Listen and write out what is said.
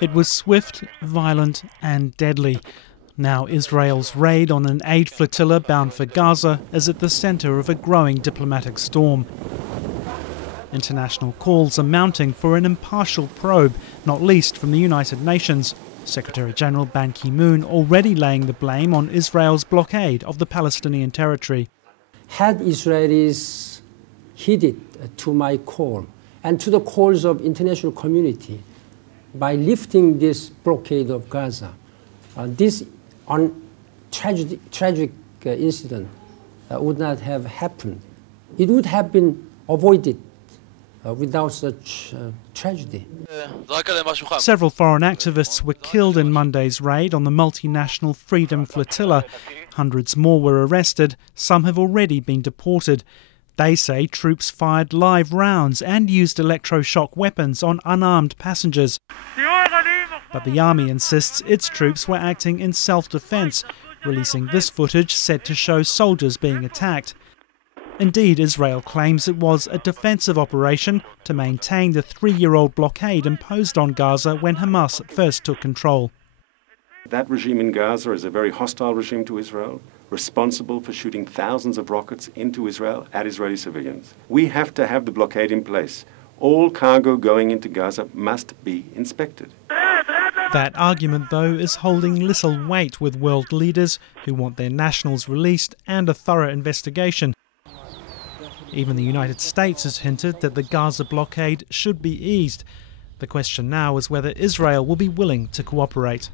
It was swift, violent and deadly. Now Israel's raid on an aid flotilla bound for Gaza is at the centre of a growing diplomatic storm. International calls are mounting for an impartial probe, not least from the United Nations. Secretary-General Ban Ki-moon already laying the blame on Israel's blockade of the Palestinian territory. Had Israelis heeded to my call and to the calls of international community by lifting this blockade of Gaza, this tragic incident would not have happened. It would have been avoided without such tragedy. Several foreign activists were killed in Monday's raid on the multinational Freedom Flotilla. Hundreds more were arrested. Some have already been deported. They say troops fired live rounds and used electroshock weapons on unarmed passengers. But the army insists its troops were acting in self-defense, releasing this footage said to show soldiers being attacked. Indeed, Israel claims it was a defensive operation to maintain the 3-year-old blockade imposed on Gaza when Hamas first took control. That regime in Gaza is a very hostile regime to Israel, responsible for shooting thousands of rockets into Israel at Israeli civilians. We have to have the blockade in place. All cargo going into Gaza must be inspected. That argument, though, is holding little weight with world leaders who want their nationals released and a thorough investigation. Even the United States has hinted that the Gaza blockade should be eased. The question now is whether Israel will be willing to cooperate.